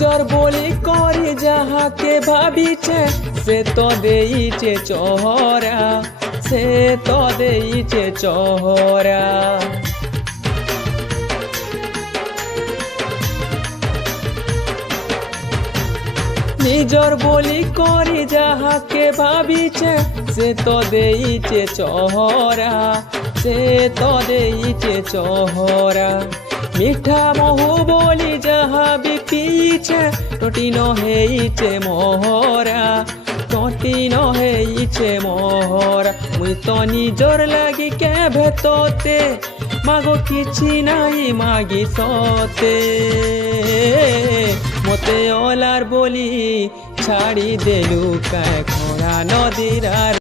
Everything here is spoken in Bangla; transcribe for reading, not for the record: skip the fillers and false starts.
নিজর বলি করি যাহাকে ভাবিছে সে তো দেইছে চহরা, সে তো দেইছে চহরা। নিজর বলি করি যাহাকে ভাবিছে সে তো দেইছে চহরা, সে তো দেইছে চহরা। মিঠা মহু বলি যাহা বি পিছে টটি ন হেইছে মহরা, টটি ন হেইছে মহরা। মুই তো নিজর লাগি কে ভেততে মাগো কিছু নাই মাগি সতে, মতে অলার বলি ছাড়ি দেলু কায় খরা নদীর।